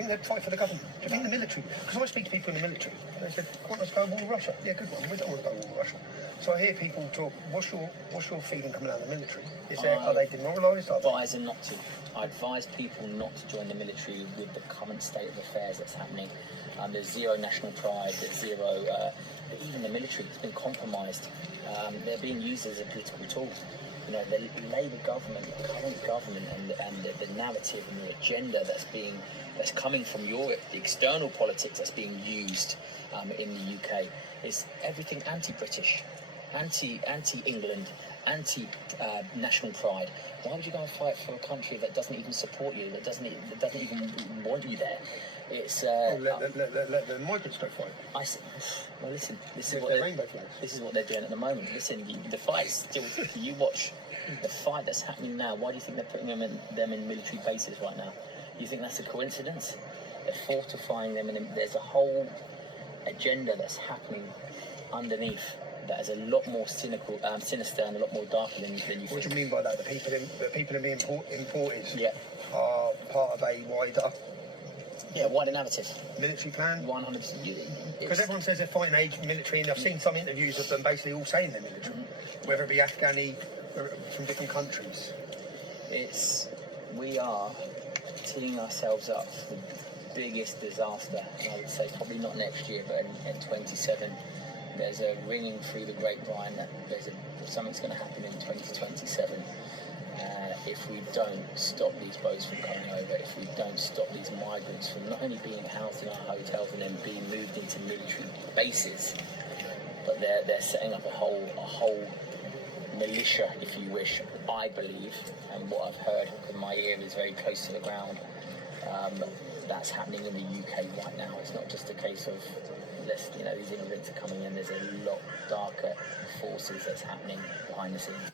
think they'd fight for the government? Do you think the military? Because I speak to people in the military, and they said, I want us to go to war with Russia. Yeah, good one. We don't want to go to war with Russia. So I hear people talk. What's your feeling coming out of the military? Are they demoralised? I advise people not to join the military with the current state of affairs that's happening. There's zero national pride. There's zero. Even the military has been compromised. They're being used as a political tool. You know, the Labour government, the current government, and the narrative and the agenda that's coming from Europe, the external politics that's being used in the UK, is everything anti-British, anti-England, anti-national pride. Why would you go and fight for a country that doesn't even support you, that doesn't even want you there? It's let the migrants go fight. Well, listen. This is what they're doing at the moment. Listen, the fight's still. You watch the fight that's happening now. Why do you think they're putting them in military bases right now? You think that's a coincidence? They're fortifying them, and there's a whole agenda that's happening underneath that is a lot more sinister, and a lot more darker than you think. What do you mean by that? The people being imported Yeah. are part of a wider. Yeah, wider narrative. Military plan? 100%. Because everyone says they're fighting age military, and I've seen some interviews of them basically all saying they're military, whether it be Afghani from different countries. We are teeing ourselves up for the biggest disaster, and I would say probably not next year, but in 27. There's a ringing through the grapevine that something's going to happen in 2027. If we don't stop these boats from coming over, if we don't stop these migrants from not only being housed in our hotels and then being moved into military bases, but they're setting up a whole militia, if you wish, I believe, and what I've heard, because my ear is very close to the ground, that's happening in the UK right now. It's not just a case of these immigrants are coming in. There's a lot darker forces that's happening behind the scenes.